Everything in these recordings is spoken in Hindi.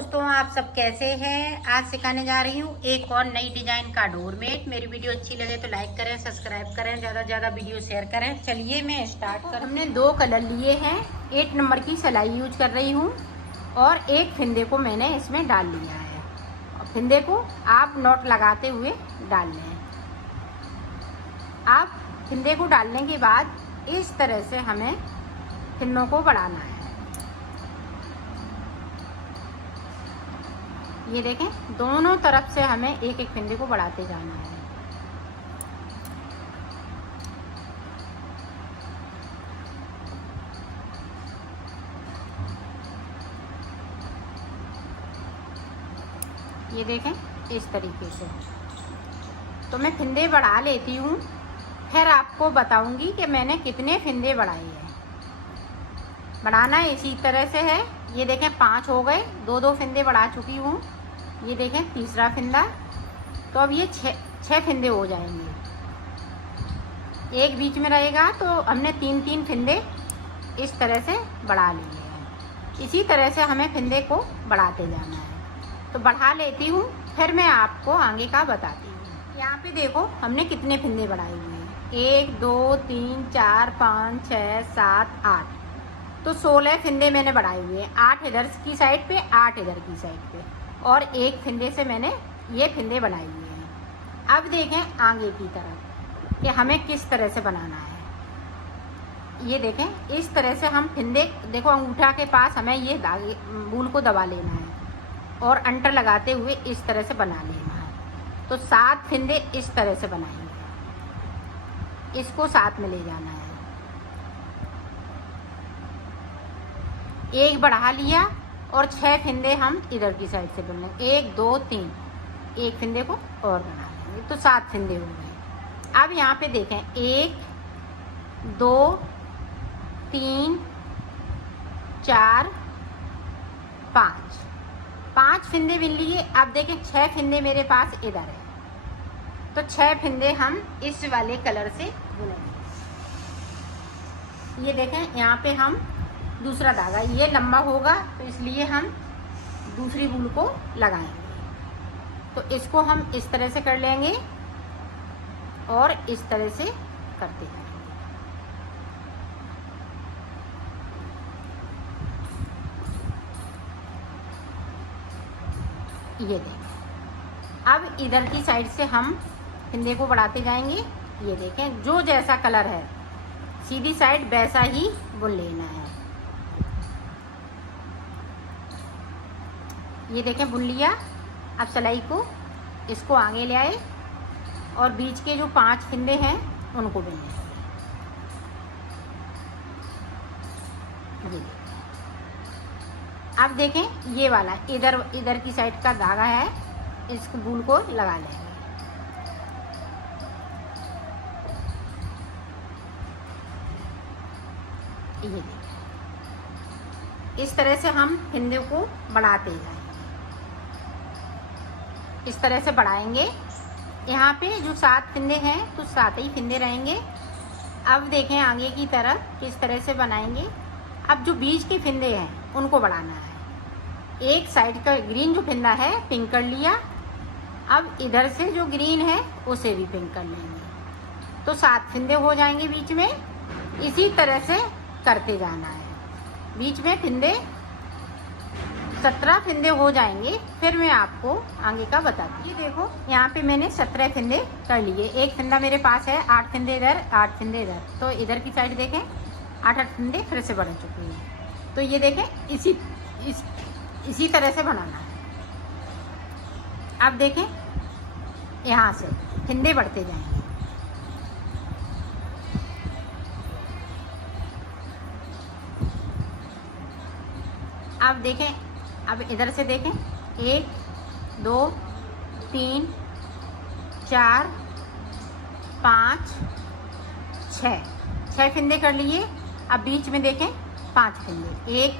दोस्तों, आप सब कैसे हैं। आज सिखाने जा रही हूँ एक और नई डिजाइन का डोरमेट। मेरी वीडियो अच्छी लगे तो लाइक करें, सब्सक्राइब करें, ज़्यादा से ज़्यादा वीडियो शेयर करें। चलिए मैं स्टार्ट कर। हमने 2 कलर लिए हैं, 8 नंबर की सिलाई यूज कर रही हूँ और एक फिंदे को मैंने इसमें डाल लिया है। और फिंदे को आप नॉट लगाते हुए डाल लें। आप फिंदे को डालने के बाद इस तरह से हमें फिंदों को बढ़ाना है। ये देखें, दोनों तरफ से हमें एक एक फिंदे को बढ़ाते जाना है। ये देखें इस तरीके से। तो मैं फिंदे बढ़ा लेती हूँ, फिर आपको बताऊंगी कि मैंने कितने फिंदे बढ़ाए हैं। बढ़ाना इसी तरह से है। ये देखें 5 हो गए, 2-2 फिंदे बढ़ा चुकी हूँ। ये देखें तीसरा फिंदा। तो अब ये 6 फिंदे हो जाएंगे। एक बीच में रहेगा, तो हमने 3-3 फिंदे इस तरह से बढ़ा लिए हैं। इसी तरह से हमें फिंदे को बढ़ाते जाना है। तो बढ़ा लेती हूँ, फिर मैं आपको आगे का बताती हूँ। यहाँ पे देखो हमने कितने फिंदे बढ़ाए हुए हैं। 1 2 3 4 5 6 7 8। तो 16 फिंदे मैंने बढ़ाए हुए हैं। 8 इधर की साइड पे, 8 इधर की साइड पे, और एक फिंदे से मैंने ये फिंदे बनाए हुए हैं। अब देखें आगे की तरफ कि हमें किस तरह से बनाना है। ये देखें इस तरह से हम फिंदे, देखो अंगूठा के पास हमें ये धागे बूल को दबा लेना है और अंटर लगाते हुए इस तरह से बना लेना है। तो 7 फिंदे इस तरह से बनाएंगे। इसको साथ में ले जाना है। एक बढ़ा लिया और 6 फिंदे हम इधर की साइड से बुन लेंगे। 1 2 3, एक फिंदे को और बना लेंगे, तो 7 फिंदे हो गए। अब यहाँ पे देखें 1 2 3 4 5 फिंदे बुन लिए। अब देखें 6 फिंदे मेरे पास इधर है, तो 6 फिंदे हम इस वाले कलर से बुनेंगे। ये देखें यहाँ पे हम दूसरा धागा, ये लंबा होगा तो इसलिए हम दूसरी बूल को लगाएंगे। तो इसको हम इस तरह से कर लेंगे और इस तरह से करते जाएंगे। ये देखें, अब इधर की साइड से हम फिंदे को बढ़ाते जाएंगे। ये देखें, जो जैसा कलर है सीधी साइड वैसा ही बुन लेना है। ये देखें बुन लिया। अब सिलाई को इसको आगे ले आए और बीच के जो 5 फिंदे हैं उनको बुन लें। अब देखें ये वाला इधर की साइड का धागा है, इस बूल को लगा लेंगे। ये देखें, इस तरह से हम फिंदे को बढ़ाते जाएंगे। इस तरह से बढ़ाएंगे। यहाँ पे जो 7 फिंदे हैं तो 7 ही फिंदे रहेंगे। अब देखें आगे की तरफ किस तरह से बनाएंगे। अब जो बीच के फिंदे हैं उनको बढ़ाना है। एक साइड का ग्रीन जो फिंदा है पिंक कर लिया। अब इधर से जो ग्रीन है उसे भी पिंक कर लेंगे, तो 7 फिंदे हो जाएंगे बीच में। इसी तरह से करते जाना है। बीच में फिंदे 17 फिंदे हो जाएंगे, फिर मैं आपको आगे का बताती हूँ। ये देखो यहाँ पे मैंने 17 फिंदे कर लिए। एक फिंदा मेरे पास है, 8 फिंदे इधर, 8 फिंदे इधर। तो इधर की साइड देखें 8-8 फिंदे फिर से बढ़ चुके हैं। तो ये देखें इसी तरह से बनाना है। अब देखें यहाँ से फिंदे बढ़ते जाएंगे। अब देखें, अब इधर से देखें 1 2 3 4 5 6 फिंदे कर लिए। अब बीच में देखें 5 फिंदे, 1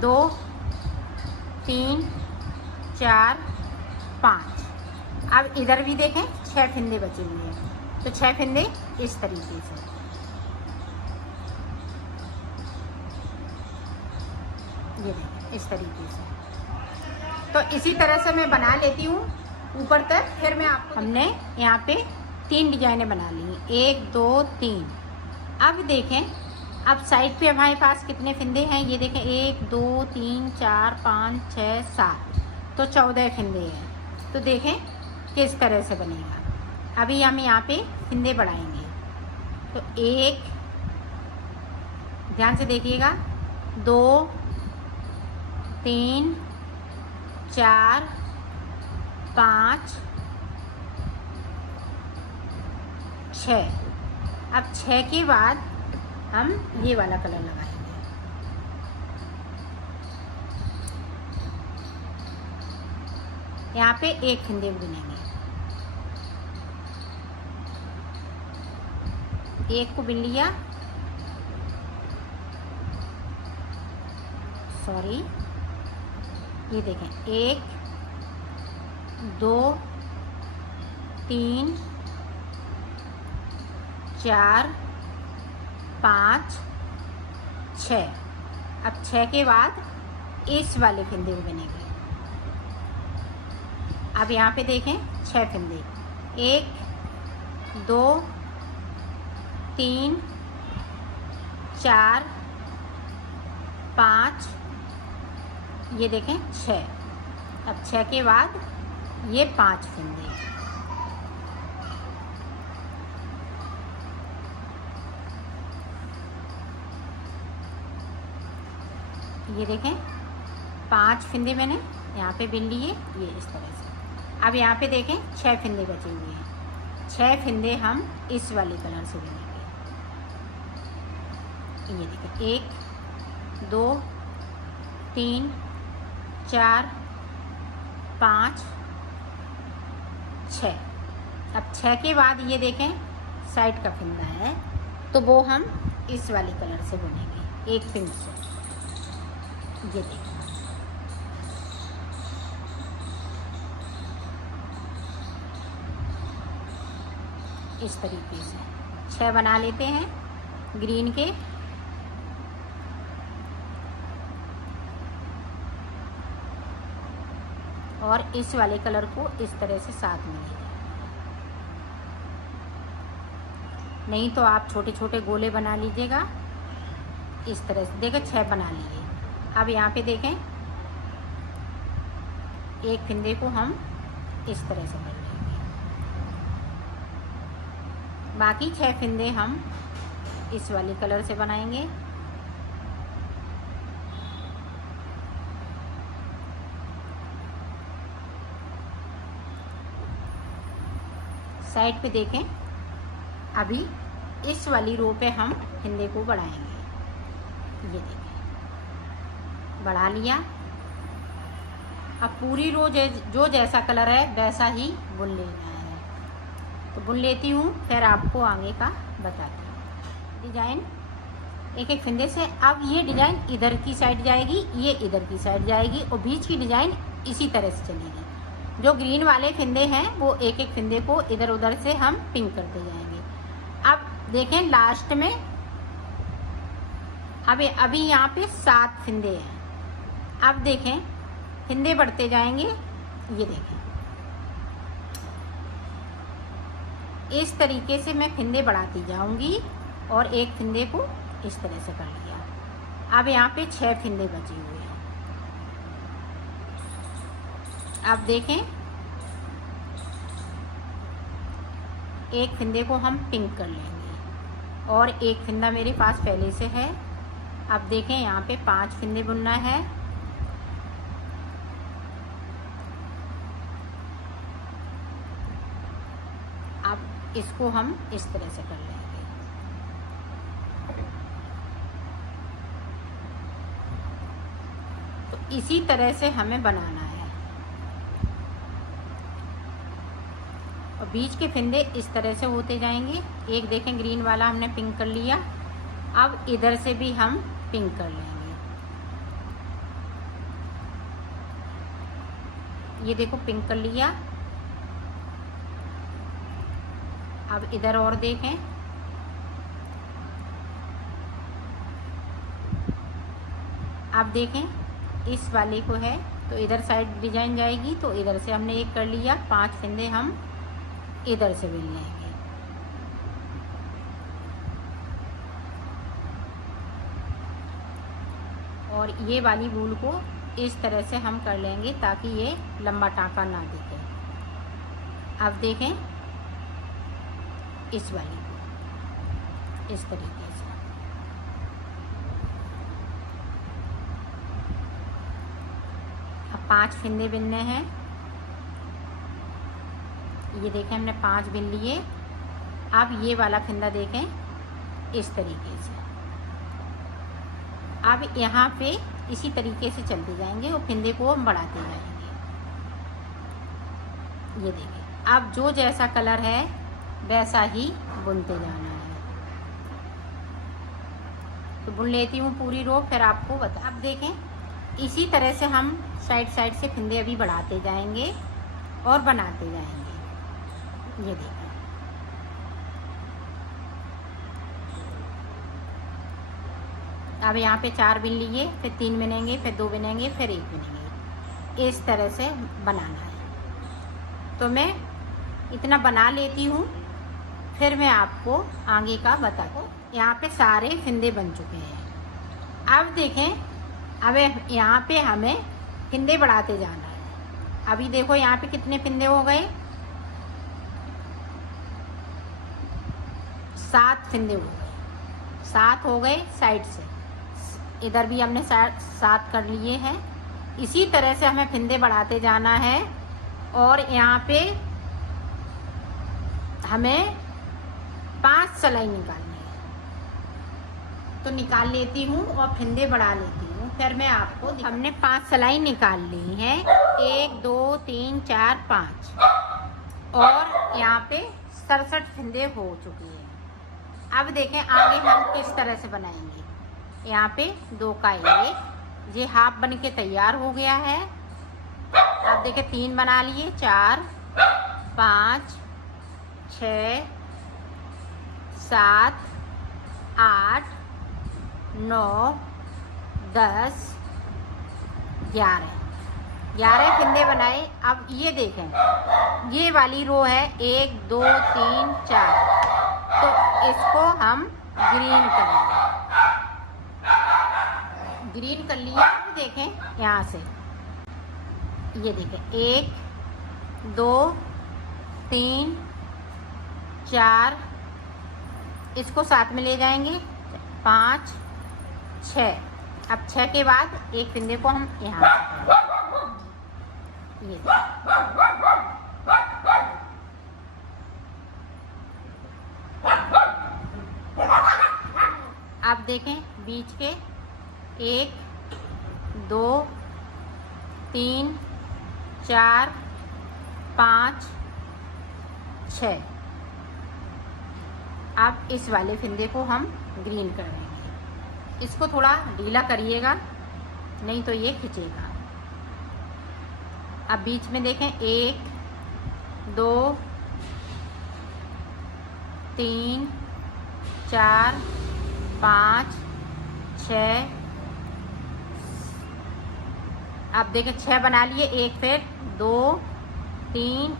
2 3 4 5। अब इधर भी देखें 6 फिंदे बचे हुए हैं, तो 6 फिंदे इस तरीके से। ये देखें इस तरीके से। तो इसी तरह से मैं बना लेती हूँ ऊपर तक। फिर मैं आपको, हमने यहाँ पे 3 डिजाइनें बना ली हैं, 1 2 3। अब देखें, अब साइड पे हमारे पास कितने फिंदे हैं, ये देखें 1 2 3 4 5 6 7, तो 14 फिंदे हैं। तो देखें किस तरह से बनेगा। अभी हम यहाँ पे फिंदे बढ़ाएंगे। तो 1, ध्यान से देखिएगा, 2 3 4 5 6। अब 6 के बाद हम ये वाला कलर लगाएंगे। यहाँ पे 1 फिंदे बुनेंगे, 1 को बिन लिया, सॉरी, ये देखें 1 2 3 4 5 6। अब 6 के बाद इस वाले फिंदे को बनेंगे। अब यहाँ पे देखें 6 फिंदे, 1 2 3 4 5, ये देखें 6। अब 6 के बाद ये 5 फिंदे। ये देखें 5 फिंदे मैंने यहाँ पे बिन लिए, ये इस तरह से। अब यहाँ पे देखें 6 फिंदे बचे हुए हैं, 6 फिंदे हम इस वाले कलर से बिनेंगे। ये देखें 1 2 3 4 5 6। अब 6 के बाद ये देखें साइड का फिंदा है, तो वो हम इस वाले कलर से बुनेंगे, 1 फिंद से। ये देखें, इस तरीके से 6 बना लेते हैं ग्रीन के। और इस वाले कलर को इस तरह से साथ में ले, नहीं तो आप छोटे छोटे गोले बना लीजिएगा इस तरह से। देखो 6 बना लिए। अब यहाँ पे देखें 1 फिंदे को हम इस तरह से कर लेंगे, बाकी 6 फिंदे हम इस वाले कलर से बनाएंगे। साइड पे देखें, अभी इस वाली रो पे हम फिंदे को बढ़ाएंगे। ये देखें बढ़ा लिया। अब पूरी रो जो जैसा कलर है वैसा ही बुन लेना है। तो बुन लेती हूँ, फिर आपको आगे का बताती हूँ। डिजाइन 1-1 फिंदे से। अब ये डिजाइन इधर की साइड जाएगी, ये इधर की साइड जाएगी, और बीच की डिजाइन इसी तरह से चलेगी। जो ग्रीन वाले फिंदे हैं वो 1-1 फिंदे को इधर उधर से हम पिंक करते जाएंगे। अब देखें लास्ट में, अभी यहाँ पे 7 फिंदे हैं। अब देखें फिंदे बढ़ते जाएंगे। ये देखें इस तरीके से मैं फिंदे बढ़ाती जाऊंगी, और 1 फिंदे को इस तरह से कर लिया। अब यहाँ पे 6 फिंदे बचे हुए हैं। अब देखें 1 फिंदे को हम पिंक कर लेंगे, और 1 फिंदा मेरे पास पहले से है। अब देखें यहाँ पे 5 फिंदे बुनना है। अब इसको हम इस तरह से कर लेंगे। तो इसी तरह से हमें बनाना है। और बीच के फिंदे इस तरह से होते जाएंगे। एक देखें ग्रीन वाला हमने पिंक कर लिया। अब इधर से भी हम पिंक कर लेंगे। ये देखो पिंक कर लिया। अब इधर और देखें, अब देखें इस वाले को है तो इधर साइड डिजाइन जाएगी, तो इधर से हमने एक कर लिया, 5 फंदे हम इधर से बिन लेंगे। और ये वाली वूल को इस तरह से हम कर लेंगे ताकि ये लंबा टाँका ना दिखे। अब देखें इस वाली को इस तरीके से। अब 5 फंदे बिनने हैं। ये देखें हमने 5 बिन लिए। अब ये वाला फंदा देखें इस तरीके से। अब यहाँ पे इसी तरीके से चलते जाएंगे और फंदे को हम बढ़ाते जाएंगे। ये देखें, अब जो जैसा कलर है वैसा ही बुनते जाना है। तो बुन लेती हूँ पूरी रो, फिर आपको बता। अब देखें इसी तरह से हम साइड साइड से फंदे अभी बढ़ाते जाएंगे और बनाते जाएंगे। ये देखें, अब यहाँ पे 4 बिन लिए, फिर 3 बिनेंगे, फिर 2 बिनेंगे, फिर 1 बिनेंगे। इस तरह से बनाना है। तो मैं इतना बना लेती हूँ, फिर मैं आपको आगे का बताऊँ। यहाँ पे सारे फंदे बन चुके हैं। अब देखें, अब यहाँ पे हमें फंदे बढ़ाते जाना है। अभी देखो यहाँ पे कितने फंदे हो गए, 7 फंदे हो गए। 7 हो गए साइड से, इधर भी हमने 7 कर लिए हैं। इसी तरह से हमें फंदे बढ़ाते जाना है। और यहाँ पे हमें 5 सिलाई निकालनी है। तो निकाल लेती हूँ और फंदे बढ़ा लेती हूँ, फिर मैं आपको। हमने 5 सिलाई निकाल ली है, 1 2 3 4 5, और यहाँ पे 67 फंदे हो चुके हैं। अब देखें आगे हम किस तरह से बनाएंगे। यहाँ पे 2 का 1, ये हाफ बन के तैयार हो गया है। अब देखें 3 बना लिए, 4 5 6 7 8 9 10 11 फंदे बनाए। अब ये देखें, ये वाली रो है 1 2 3 4, तो इसको हम ग्रीन करेंगे। ग्रीन कर लिया। देखें यहाँ से, ये देखें 1 2 3 4, इसको साथ में ले जाएंगे, 5 6। अब 6 के बाद एक फंदे को हम यहाँ ये अब देखें बीच के 1 2 3 4 5 6। अब इस वाले फंदे को हम ग्रीन कर देंगे। इसको थोड़ा ढीला करिएगा, नहीं तो ये खिंचेगा। अब बीच में देखें 1 2 3 4 5 6। अब देखें 6 बना लिए, 1 फिर 2 3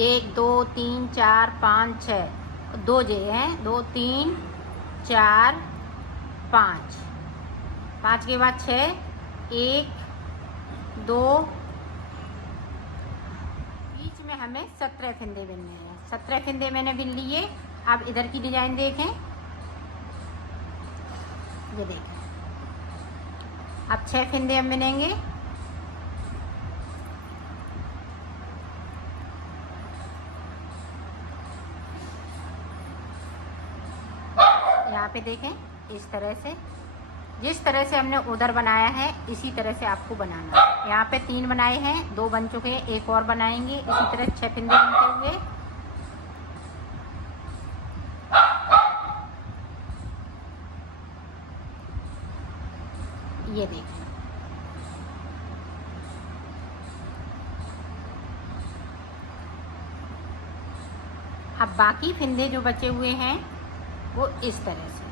1 2 3 4 5 6, 2 जे हैं, 2 3 4 5, 5 के बाद 6 1 2, बीच में हमें 17 फंदे बिनने हैं। 17 फंदे मैंने बिन लिए। अब इधर की डिजाइन देखें, ये देखें। अब 6 फंदे हम बिनेंगे। यहाँ पे देखें इस तरह से, जिस तरह से हमने उधर बनाया है इसी तरह से आपको बनाना है। यहाँ पे 3 बनाए हैं, 2 बन चुके हैं, 1 और बनाएंगे। इसी तरह 6 फंदे बनते हुए ये देखें। अब बाकी फंदे जो बचे हुए हैं वो इस तरह से,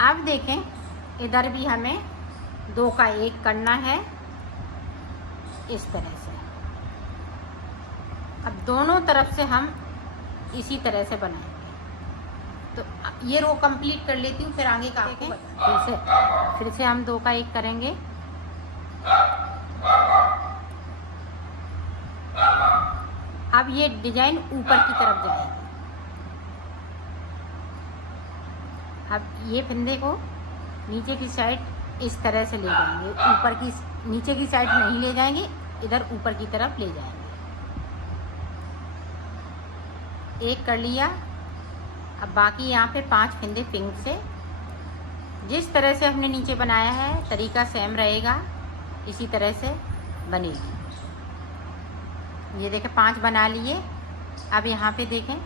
अब देखें, इधर भी हमें 2 का 1 करना है इस तरह से। अब दोनों तरफ से हम इसी तरह से बनाएंगे। तो ये रो कंप्लीट कर लेती हूँ, फिर आगे का फिर से हम 2 का 1 करेंगे। अब ये डिजाइन ऊपर की तरफ जाएगी। अब ये फंदे को नीचे की साइड इस तरह से ले जाएंगे, ऊपर की नीचे की साइड नहीं ले जाएंगे, इधर ऊपर की तरफ ले जाएंगे। 1 कर लिया। अब बाकी यहाँ पे 5 फंदे पिंक से, जिस तरह से हमने नीचे बनाया है तरीका सेम रहेगा, इसी तरह से बनेगी। ये देखें 5 बना लिए। अब यहाँ पे देखें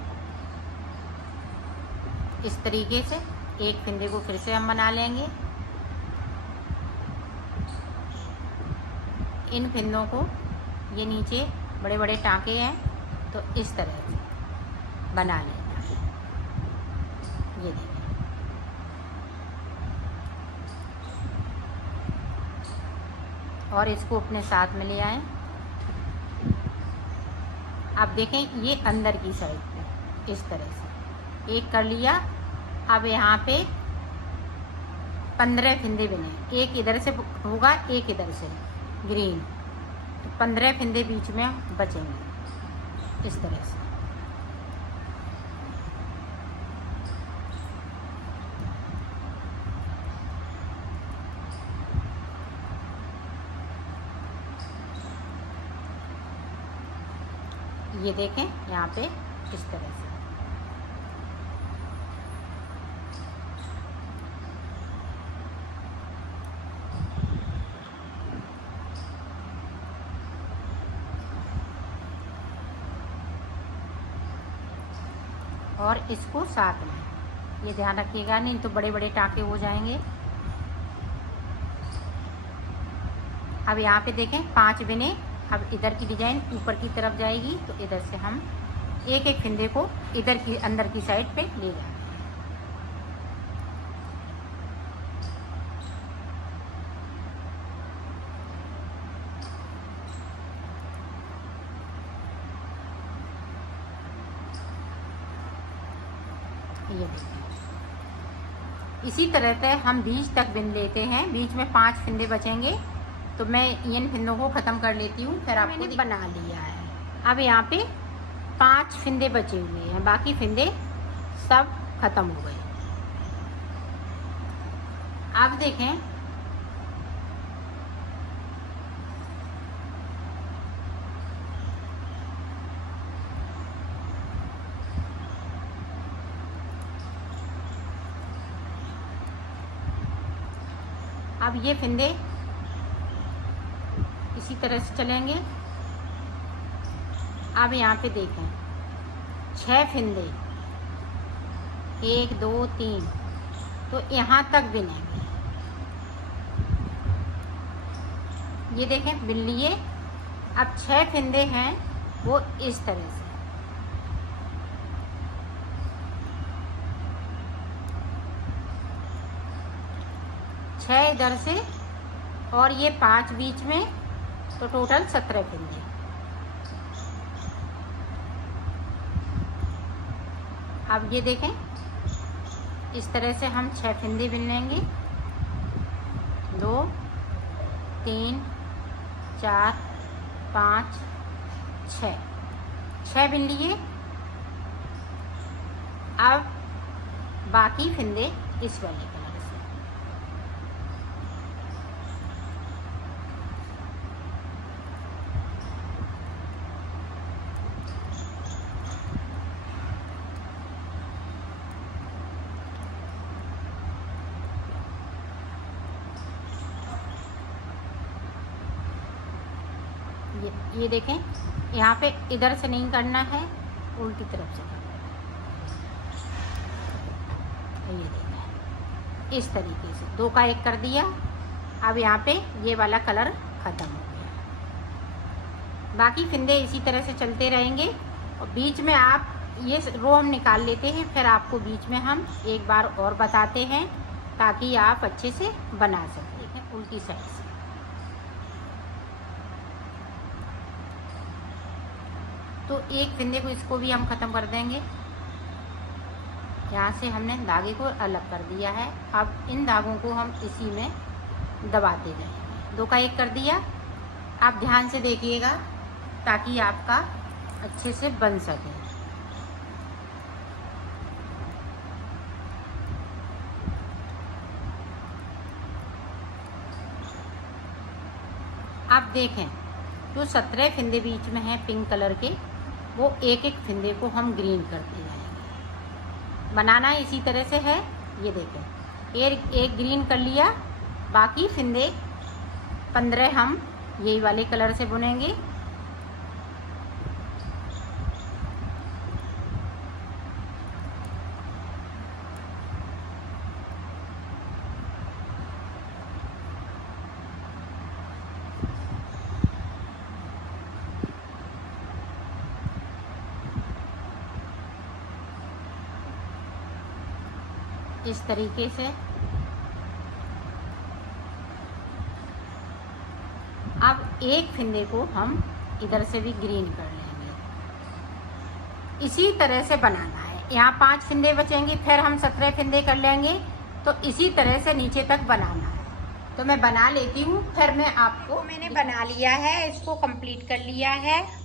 इस तरीके से 1 फंदे को फिर से हम बना लेंगे। इन फंदों को, ये नीचे बड़े बड़े टाँके हैं तो इस तरह से बना लेना। ये देखें, और इसको अपने साथ में ले आएं। अब देखें ये अंदर की साइड पे इस तरह से 1 कर लिया। अब यहाँ पे 15 फंदे बने, 1 इधर से होगा, 1 इधर से ग्रीन, तो 15 फंदे बीच में बचेंगे इस तरह से। ये देखें यहाँ पे इस तरह से। और इसको साथ में, ये ध्यान रखिएगा नहीं तो बड़े बड़े टाँके हो जाएंगे। अब यहाँ पे देखें 5 बिने। अब इधर की डिजाइन ऊपर की तरफ जाएगी, तो इधर से हम 1 फंदे को इधर की अंदर की साइड पे ले जाएंगे। ये देखिए, इसी तरह से हम बीच तक बिन लेते हैं। बीच में 5 फंदे बचेंगे, तो मैं इन फंदों को ख़त्म कर लेती हूँ, फिर आपको बना लिया है। अब यहाँ पे 5 फंदे बचे हुए हैं, बाकी फंदे सब ख़त्म हो गए। अब देखें, अब ये फंदे इसी तरह से चलेंगे। अब यहाँ पे देखें 6 फंदे, 1 2 3, तो यहाँ तक बिनेंगे। ये देखें बिन लिए। अब 6 फंदे हैं वो इस तरह से, छह इधर से और ये 5 बीच में, तो टोटल 17 फंदे। अब ये देखें इस तरह से हम 6 फंदे बिन लेंगे। 2 3 4 5 6 बिन लिए। अब बाकी फंदे इस वाले कलर से, ये देखें यहाँ पे इधर से नहीं करना है, उल्टी तरफ से करना है। ये देखें इस तरीके से 2 का 1 कर दिया। अब यहाँ पे ये वाला कलर ख़त्म हो गया। बाकी फंदे इसी तरह से चलते रहेंगे और बीच में आप ये रो हम निकाल लेते हैं, फिर आपको बीच में हम एक बार और बताते हैं ताकि आप अच्छे से बना सकें। देखें उल्टी साइड से। तो एक फिंदे को इसको भी हम ख़त्म कर देंगे। यहाँ से हमने धागे को अलग कर दिया है। अब इन धागों को हम इसी में दबाते रहेंगे। 2 का 1 कर दिया। आप ध्यान से देखिएगा ताकि आपका अच्छे से बन सके। आप देखें जो 17 फिंदे बीच में हैं पिंक कलर के, वो एक एक फिंदे को हम ग्रीन करते जाएंगे। बनाना इसी तरह से है। ये देखें एक ग्रीन कर लिया, बाकी फिंदे 15 हम यही वाले कलर से बुनेंगे। इस तरीके से अब एक फिंदे को हम इधर से भी ग्रीन कर लेंगे। इसी तरह से बनाना है। यहाँ 5 फिंदे बचेंगे, फिर हम 17 फिंदे कर लेंगे। तो इसी तरह से नीचे तक बनाना है। तो मैं बना लेती हूँ, फिर मैं आपको। मैंने बना लिया है, इसको कंप्लीट कर लिया है।